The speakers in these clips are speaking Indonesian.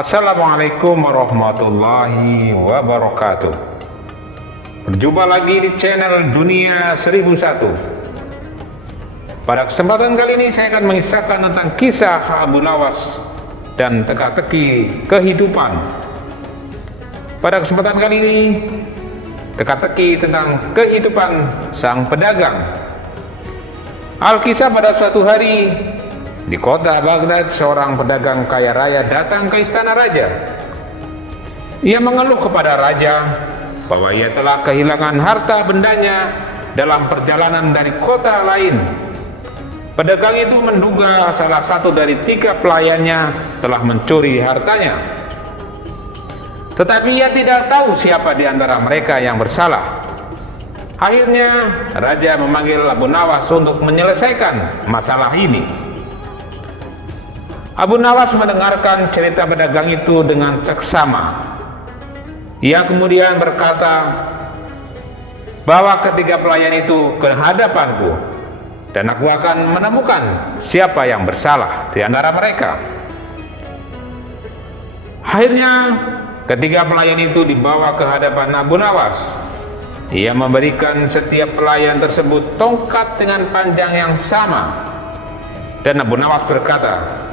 Assalamualaikum warahmatullahi wabarakatuh. Berjumpa lagi di channel Dunia 1001. Pada kesempatan kali ini saya akan mengisahkan tentang kisah Abu Nawas dan teka-teki kehidupan. Pada kesempatan kali ini teka-teki tentang kehidupan sang pedagang. Alkisah pada suatu hari di kota Baghdad, seorang pedagang kaya raya datang ke istana raja. Ia mengeluh kepada raja bahwa ia telah kehilangan harta bendanya dalam perjalanan dari kota lain. Pedagang itu menduga salah satu dari 3 pelayannya telah mencuri hartanya. Tetapi ia tidak tahu siapa di antara mereka yang bersalah. Akhirnya raja memanggil Abu Nawas untuk menyelesaikan masalah ini. Abu Nawas mendengarkan cerita pedagang itu dengan seksama. Ia kemudian berkata, "Bawa ketiga pelayan itu ke hadapanku, dan aku akan menemukan siapa yang bersalah di antara mereka." Akhirnya ketiga pelayan itu dibawa ke hadapan Abu Nawas. Ia memberikan setiap pelayan tersebut tongkat dengan panjang yang sama, dan Abu Nawas berkata,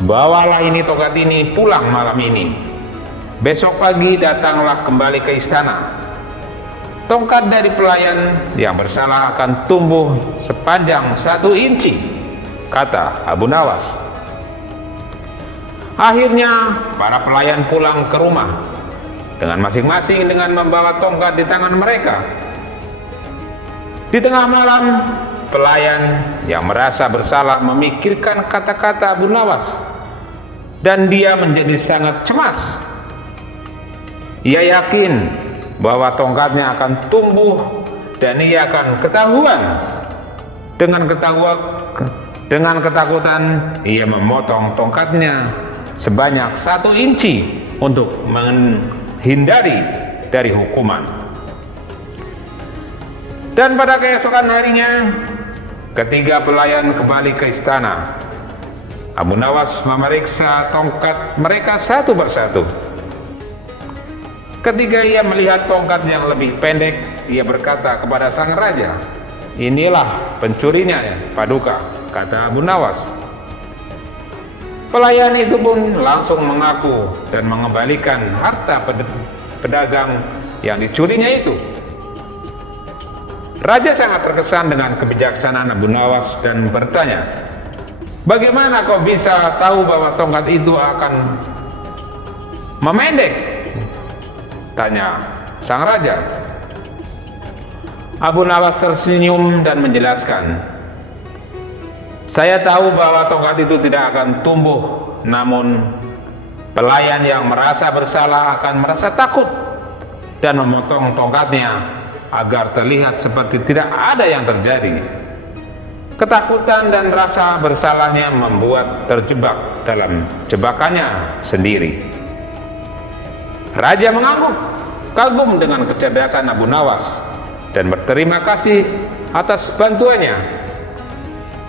"Bawalah ini tongkat ini pulang malam ini. Besok pagi datanglah kembali ke istana. Tongkat dari pelayan yang bersalah akan tumbuh sepanjang 1 inci," kata Abu Nawas. Akhirnya para pelayan pulang ke rumah dengan masing-masing dengan membawa tongkat di tangan mereka. Di tengah malam, pelayan yang merasa bersalah memikirkan kata-kata Abu Nawas, dan dia menjadi sangat cemas. Ia yakin bahwa tongkatnya akan tumbuh dan ia akan ketahuan. Dengan ketakutan, ia memotong tongkatnya sebanyak 1 inci untuk menghindari dari hukuman. Dan pada keesokan harinya, ketiga pelayan kembali ke istana. Abu Nawas memeriksa tongkat mereka satu persatu. Ketika ia melihat tongkat yang lebih pendek, ia berkata kepada sang raja, "Inilah pencurinya, Paduka," kata Abu Nawas. Pelayan itu pun langsung mengaku dan mengembalikan harta pedagang yang dicurinya itu. Raja sangat terkesan dengan kebijaksanaan Abu Nawas dan bertanya, "Bagaimana kau bisa tahu bahwa tongkat itu akan memendek?" tanya sang raja. Abu Nawas tersenyum dan menjelaskan, "Saya tahu bahwa tongkat itu tidak akan tumbuh, namun pelayan yang merasa bersalah akan merasa takut dan memotong tongkatnya agar terlihat seperti tidak ada yang terjadi. Ketakutan dan rasa bersalahnya membuat terjebak dalam jebakannya sendiri." Raja mengangguk kagum dengan kecerdasan Abu Nawas dan berterima kasih atas bantuannya.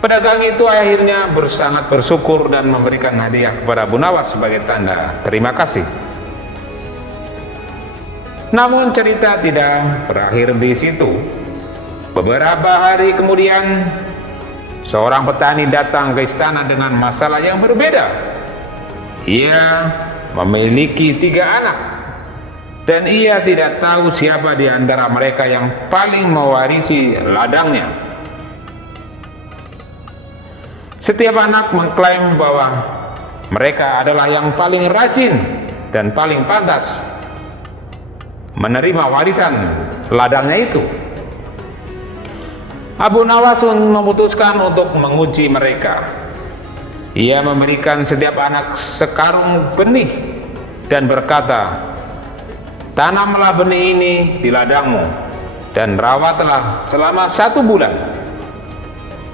Pedagang itu akhirnya sangat bersyukur dan memberikan hadiah kepada Abu Nawas sebagai tanda terima kasih. Namun cerita tidak berakhir di situ. Beberapa hari kemudian, seorang petani datang ke istana dengan masalah yang berbeda. Ia memiliki 3 anak, dan ia tidak tahu siapa di antara mereka yang paling mewarisi ladangnya. Setiap anak mengklaim bahwa mereka adalah yang paling rajin dan paling pantas menerima warisan ladangnya itu. Abu Nawas memutuskan untuk menguji mereka. Ia memberikan setiap anak sekarung benih dan berkata, "Tanamlah benih ini di ladangmu dan rawatlah selama 1 bulan.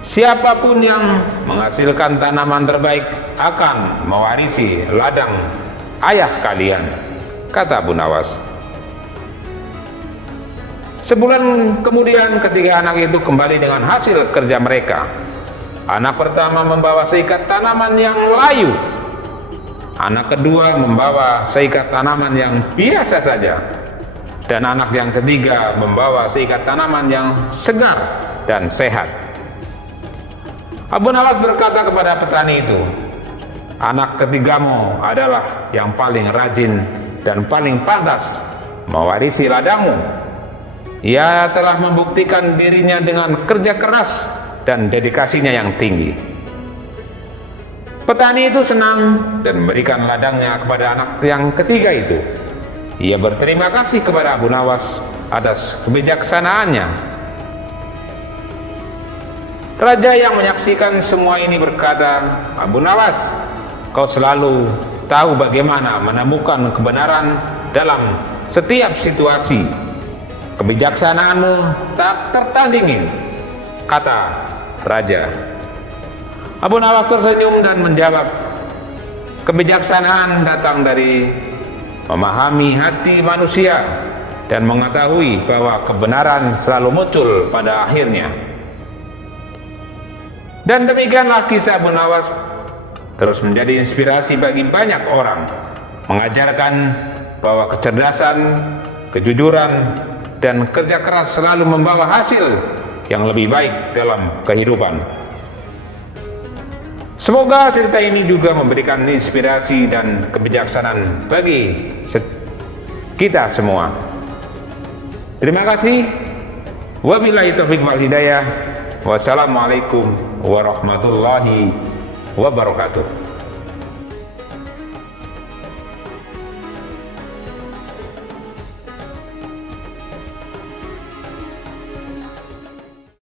Siapapun yang menghasilkan tanaman terbaik akan mewarisi ladang ayah kalian," kata Abu Nawas. Sebulan kemudian, ketiga anak itu kembali dengan hasil kerja mereka. Anak pertama membawa seikat tanaman yang layu. Anak kedua membawa seikat tanaman yang biasa saja, dan anak yang ketiga membawa seikat tanaman yang segar dan sehat. Abu Nawas berkata kepada petani itu, "Anak ketigamu adalah yang paling rajin dan paling pantas mewarisi ladangmu. Ia telah membuktikan dirinya dengan kerja keras dan dedikasinya yang tinggi." Petani itu senang dan memberikan ladangnya kepada anak yang ketiga itu. Ia berterima kasih kepada Abu Nawas atas kebijaksanaannya. Raja yang menyaksikan semua ini berkata, "Abu Nawas, kau selalu tahu bagaimana menemukan kebenaran dalam setiap situasi. Kebijaksanaanmu tak tertandingi," kata raja. Abu Nawas tersenyum dan menjawab, "Kebijaksanaan datang dari memahami hati manusia dan mengetahui bahwa kebenaran selalu muncul pada akhirnya." Dan demikianlah kisah Abu Nawas terus menjadi inspirasi bagi banyak orang, mengajarkan bahwa kecerdasan, kejujuran, dan kerja keras selalu membawa hasil yang lebih baik dalam kehidupan. Semoga cerita ini juga memberikan inspirasi dan kebijaksanaan bagi kita semua. Terima kasih. Wabillahi taufiq wal hidayah. Wassalamualaikum warahmatullahi wabarakatuh.